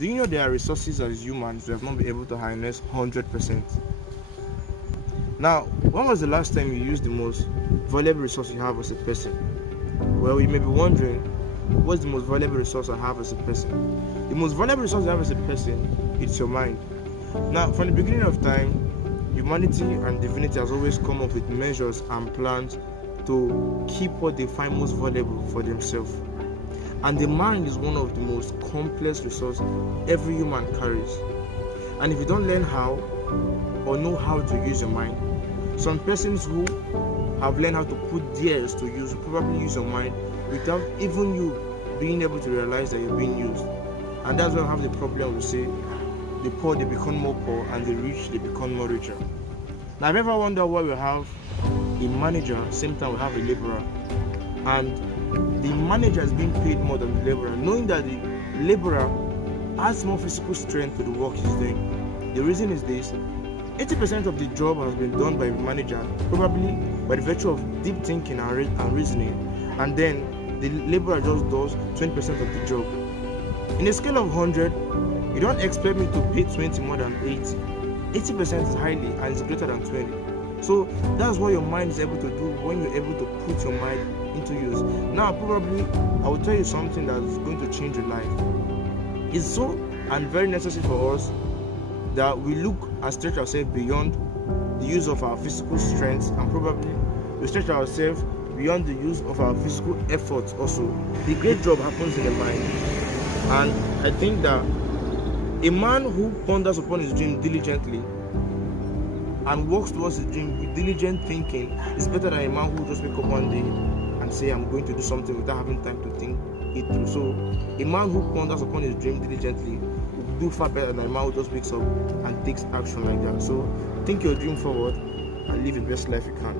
Do you know there are resources as humans we have not been able to harness 100%? Now, when was the last time you used the most valuable resource you have as a person? Well, you may be wondering, what's the most valuable resource I have as a person? The most valuable resource you have as a person is your mind. Now, from the beginning of time, humanity and divinity has always come up with measures and plans to keep what they find most valuable for themselves. And the mind is one of the most complex resources every human carries. And if you don't learn how or know how to use your mind, some persons who have learned how to put theirs to use will probably use your mind without even you being able to realize that you're being used. And that's why we have the problem we say the poor they become more poor and the rich they become more richer. Now, I've ever wondered why we have a manager, same time we have a laborer, and the manager is being paid more than the laborer, knowing that the laborer has more physical strength to the work he's doing. The reason is this: 80% of the job has been done by the manager, probably by the virtue of deep thinking and reasoning, and then the laborer just does 20% of the job. In a scale of 100, you don't expect me to pay 20 more than 80. 80% is highly and it's greater than 20. So that's what your mind is able to do when you're able to put your mind into use. Now, probably I will tell you something that's going to change your life. It's so and very necessary for us that we look and stretch ourselves beyond the use of our physical strength, and probably we stretch ourselves beyond the use of our physical efforts also. The great job happens in the mind. And I think that a man who ponders upon his dream diligently and works towards his dream with diligent thinking is better than a man who just wake up one day and say, I'm going to do something without having time to think it through. So a man who ponders upon his dream diligently will do far better than a man who just wakes up and takes action like that. So think your dream forward and live the best life you can.